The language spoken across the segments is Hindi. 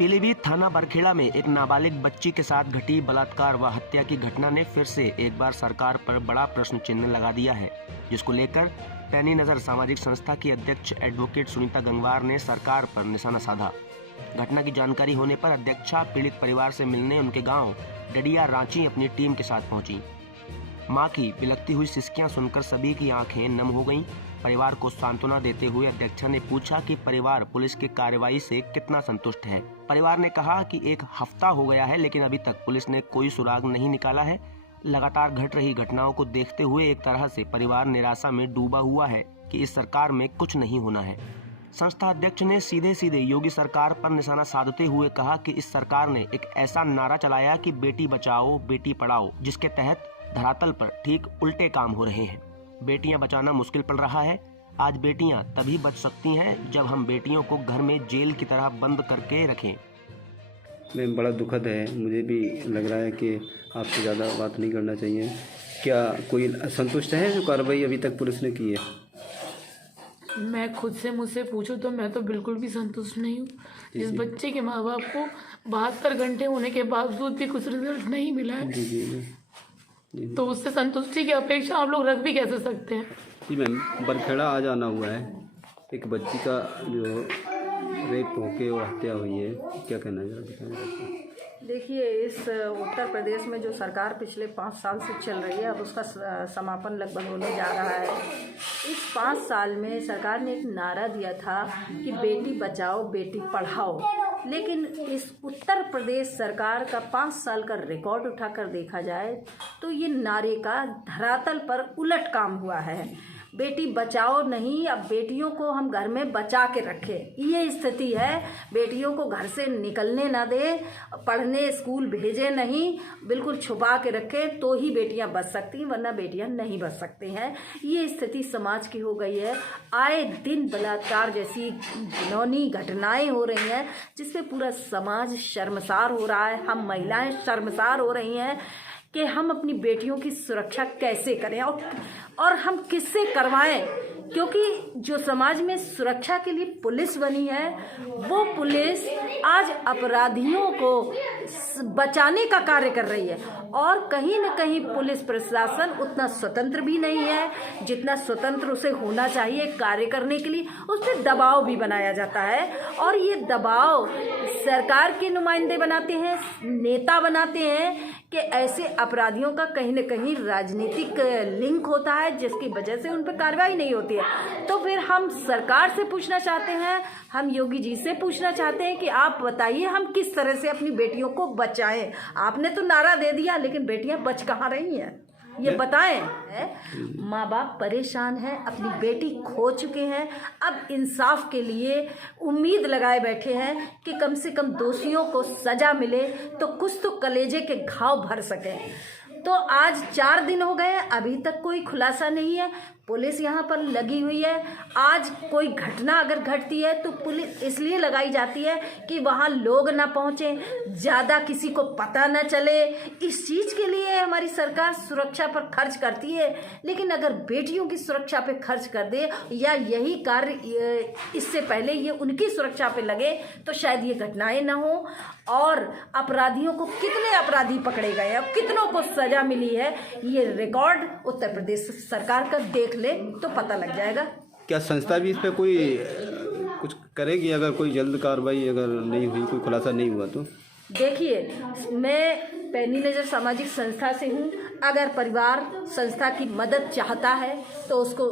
पीलीभीत थाना बरखेड़ा में एक नाबालिग बच्ची के साथ घटी बलात्कार व हत्या की घटना ने फिर से एक बार सरकार पर बड़ा प्रश्न चिन्ह लगा दिया है, जिसको लेकर पैनी नजर सामाजिक संस्था की अध्यक्ष एडवोकेट सुनीता गंगवार ने सरकार पर निशाना साधा। घटना की जानकारी होने पर अध्यक्षा पीड़ित परिवार से मिलने उनके गांव डडिया रांची अपनी टीम के साथ पहुंची। मां की बिलखती हुई सिसकियां सुनकर सभी की आंखें नम हो गईं। परिवार को सांत्वना देते हुए अध्यक्षा ने पूछा कि परिवार पुलिस की कार्रवाई से कितना संतुष्ट है। परिवार ने कहा कि एक हफ्ता हो गया है, लेकिन अभी तक पुलिस ने कोई सुराग नहीं निकाला है। लगातार घट रही घटनाओं को देखते हुए एक तरह से परिवार निराशा में डूबा हुआ है कि इस सरकार में कुछ नहीं होना है। संस्था अध्यक्ष ने सीधे सीधे योगी सरकार पर निशाना साधते हुए कहा कि इस सरकार ने एक ऐसा नारा चलाया कि बेटी बचाओ बेटी पढ़ाओ, जिसके तहत धरातल पर ठीक उल्टे काम हो रहे हैं। बेटियां बचाना मुश्किल पड़ रहा है। आज बेटियां तभी बच सकती हैं जब हम बेटियों को घर में जेल की तरह बंद करके रखें। मैं बड़ा दुखद है, मुझे भी लग रहा है कि आपसे ज़्यादा बात नहीं करना चाहिए। क्या कोई संतुष्ट है जो कार्रवाई अभी तक पुलिस ने की है? मैं खुद से मुझसे पूछूं तो मैं तो बिल्कुल भी संतुष्ट नहीं हूँ। जिस बच्चे के माँ बाप को 72 घंटे होने के बावजूद भी कुछ रिजल्ट नहीं मिला है, जी। तो उससे संतुष्टि की अपेक्षा आप लोग रख भी कैसे सकते हैं? जी मैम, बरखेड़ा आज आना हुआ है, एक बच्ची का जो रेप होके वो हत्या हुई है, क्या कहना है? देखिए, इस उत्तर प्रदेश में जो सरकार पिछले 5 साल से चल रही है, अब उसका समापन लगभग होने जा रहा है। इस 5 साल में सरकार ने एक नारा दिया था कि बेटी बचाओ बेटी पढ़ाओ, लेकिन इस उत्तर प्रदेश सरकार का 5 साल का रिकॉर्ड उठाकर देखा जाए तो ये नारे का धरातल पर उलट काम हुआ है। बेटी बचाओ नहीं, अब बेटियों को हम घर में बचा के रखें, ये स्थिति है। बेटियों को घर से निकलने ना दे, पढ़ने स्कूल भेजे नहीं, बिल्कुल छुपा के रखें तो ही बेटियां बच सकती हैं, वरना बेटियां नहीं बच सकती हैं। ये स्थिति समाज की हो गई है। आए दिन बलात्कार जैसी घिनौनी घटनाएं हो रही हैं, जिससे पूरा समाज शर्मसार हो रहा है। हम महिलाएं शर्मसार हो रही हैं कि हम अपनी बेटियों की सुरक्षा कैसे करें और हम किससे करवाएं, क्योंकि जो समाज में सुरक्षा के लिए पुलिस बनी है, वो पुलिस आज अपराधियों को बचाने का कार्य कर रही है। और कहीं न कहीं पुलिस प्रशासन उतना स्वतंत्र भी नहीं है जितना स्वतंत्र उसे होना चाहिए कार्य करने के लिए। उस पर दबाव भी बनाया जाता है और ये दबाव सरकार के नुमाइंदे बनाते हैं, नेता बनाते हैं कि ऐसे अपराधियों का कहीं न कहीं राजनीतिक लिंक होता है, जिसकी वजह से उन पर कार्रवाई नहीं होती है। तो फिर हम सरकार से पूछना चाहते हैं, हम योगी जी से पूछना चाहते हैं कि आप बताइए हम किस तरह से अपनी बेटियों को बचाएं। आपने तो नारा दे दिया, लेकिन बेटियां बच कहाँ रही हैं, ये बताएं। माँ बाप परेशान हैं, अपनी बेटी खो चुके हैं, अब इंसाफ के लिए उम्मीद लगाए बैठे हैं कि कम से कम दोषियों को सजा मिले तो कुछ तो कलेजे के घाव भर सकें। तो आज 4 दिन हो गए, अभी तक कोई खुलासा नहीं है। पुलिस यहाँ पर लगी हुई है। आज कोई घटना अगर घटती है तो पुलिस इसलिए लगाई जाती है कि वहाँ लोग ना पहुँचे, ज़्यादा किसी को पता न चले। इस चीज़ के लिए हमारी सरकार सुरक्षा पर खर्च करती है, लेकिन अगर बेटियों की सुरक्षा पे खर्च कर दे या यही कार्य इससे पहले ये उनकी सुरक्षा पे लगे तो शायद ये घटनाएं ना हो और अपराधियों को, कितने अपराधी पकड़े गए हैं, कितनों को सजा मिली है, ये रिकॉर्ड उत्तर प्रदेश सरकार का देख ले तो पता लग जाएगा। क्या संस्था भी इस पे कोई कुछ करेगी अगर कोई जल्द कार्रवाई अगर नहीं हुई, कोई खुलासा नहीं हुआ तो? देखिए, मैं पैनी नज़र सामाजिक संस्था से हूँ। अगर परिवार संस्था की मदद चाहता है तो उसको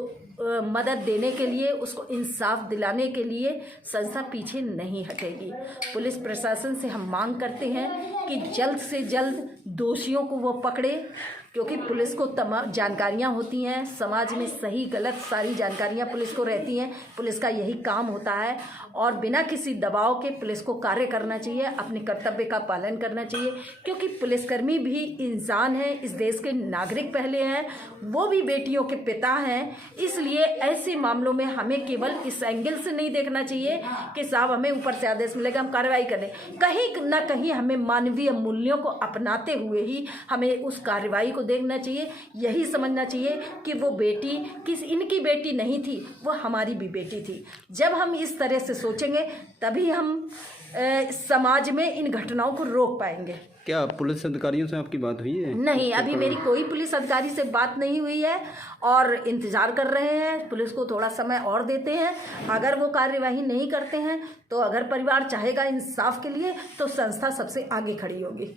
मदद देने के लिए, उसको इंसाफ दिलाने के लिए संस्था पीछे नहीं हटेगी। पुलिस प्रशासन से हम मांग करते हैं कि जल्द से जल्द दोषियों को वो पकड़े, क्योंकि पुलिस को तमाम जानकारियां होती हैं, समाज में सही गलत सारी जानकारियां पुलिस को रहती हैं। पुलिस का यही काम होता है और बिना किसी दबाव के पुलिस को कार्य करना चाहिए, अपने कर्तव्य का पालन करना चाहिए, क्योंकि पुलिसकर्मी भी इंसान हैं, इस देश के नागरिक पहले हैं, वो भी बेटियों के पिता हैं। इसलिए ऐसे मामलों में हमें केवल इस एंगल से नहीं देखना चाहिए कि साहब हमें ऊपर से आदेश मिलेगा हम कार्रवाई करें। कहीं ना कहीं हमें मानवीय मूल्यों को अपनाते हुए ही हमें उस कार्रवाई को देखना चाहिए, यही समझना चाहिए कि वो बेटी इनकी बेटी नहीं थी, वो हमारी भी बेटी थी। जब हम इस तरह से सोचेंगे तभी हम समाज में इन घटनाओं को रोक पाएंगे। क्या पुलिस अधिकारियों से आपकी बात हुई है? नहीं, अभी मेरी कोई पुलिस अधिकारी से बात नहीं हुई है और इंतज़ार कर रहे हैं। पुलिस को थोड़ा समय और देते हैं। अगर वो कार्यवाही नहीं करते हैं तो अगर परिवार चाहेगा इंसाफ के लिए तो संस्था सबसे आगे खड़ी होगी।